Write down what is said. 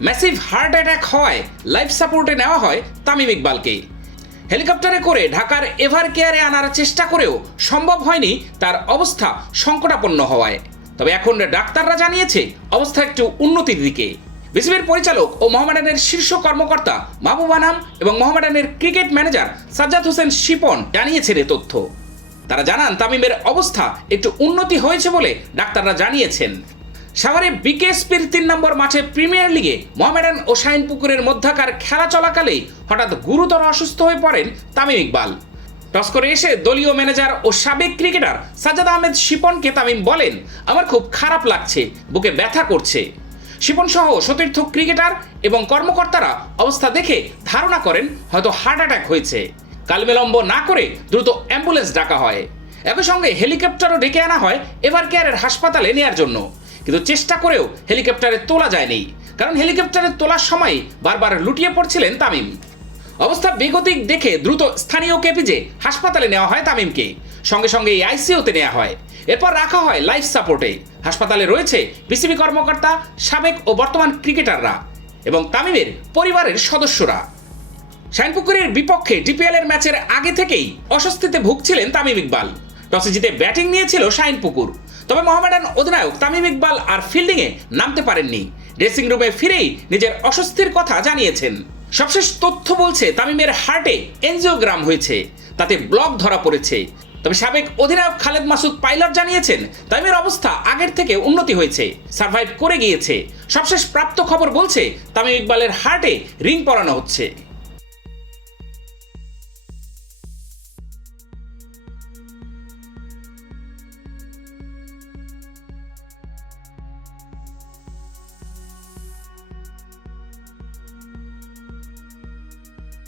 Massive heart attack হওয়ায় life সাপোর্টে নেওয়া হয় তামিম ইকবালকে হেলিকপ্টারে করে ঢাকার এভার কেয়ারে আনার চেষ্টা করেও সম্ভব হয়নি তার অবস্থা সংকটাপন্ন হওয়ায়। তবে এখন ডাক্তাররা জানিয়েছে, অবস্থা একটু উন্নতির দিকে। বিসিবির পরিচালক ও মোহামেডানের শীর্ষ কর্মকর্তা মাহবুব আনাম এবং মোহামেডানের ক্রিকেট ম্যানেজার সাজ্জাদ হোসেন শিপন জানিয়েছেন এ তথ্য। তারা জানান, তামিমের অবস্থা একটু উন্নতি হয়েছে বলে ডাক্তাররা জানিয়েছেন। সাভারে বিকেএসপির তিন নম্বর মাঠে প্রিমিয়ার লিগে মোহামেডান ও শাহিনপুকুরের মধ্যাকার খেলা চলাকালেই হঠাৎ গুরুতর অসুস্থ হয়ে পড়েন তামিম ইকবাল। টস করে এসে দলীয় ম্যানেজার ও সাবেক ক্রিকেটার সাজ্জাদ আহমেদ শিপনকে তামিম বলেন, আমার খুব খারাপ লাগছে, বুকে ব্যথা করছে। শিপন সহ সতীর্থ ক্রিকেটার এবং কর্মকর্তারা অবস্থা দেখে ধারণা করেন, হয়তো হার্ট অ্যাটাক হয়েছে। কালবিলম্ব না করে দ্রুত অ্যাম্বুলেন্স ডাকা হয়। একই সঙ্গে হেলিকপ্টারও ডেকে আনা হয় এভার কেয়ারের হাসপাতালে নেয়ার জন্য। কিন্তু চেষ্টা করেও হেলিকপ্টারে তোলা যায়নি। কারণ হেলিকপ্টারে তোলার সময় বারবার লুটিয়ে পড়ছিলেন তামিম। অবস্থা বেগতিক দেখে দ্রুত স্থানীয় কেপিজে হাসপাতালে নেওয়া হয় তামিমকে, সঙ্গে সঙ্গে আইসিইউতে নেওয়া হয়। এরপর রাখা হয় লাইফ সাপোর্টে। হাসপাতালে রয়েছে বিসিবি কর্মকর্তা, সাবেক ও বর্তমান ক্রিকেটাররা এবং তামিমের পরিবারের সদস্যরা। শাইনপুকুরের বিপক্ষে ডিপিএল এর ম্যাচের আগে থেকেই অস্বস্তিতে ভুগছিলেন তামিম ইকবাল। টসে জিতে ব্যাটিং নিয়েছিল শাইনপুকুর তবে মোহামেডান অধিনায়ক তামিম ইকবাল আর ফিল্ডিংয়ে নামতে পারেননি। ড্রেসিং রুমে ফিরেই নিজের অস্বস্তির কথা জানিয়েছেন। সবশেষ তথ্য বলছে, তামিমের হার্টে এনজিওগ্রাম হয়েছে, তাতে ব্লক ধরা পড়েছে। তবে সাবেক অধিনায়ক খালেদ মাসুদ পাইলট জানিয়েছেন, তামিমের অবস্থা আগের থেকে উন্নতি হয়েছে, সার্ভাইভ করে গিয়েছে। সবশেষ প্রাপ্ত খবর বলছে, তামিম ইকবালের হার্টে রিং পরানো হচ্ছে।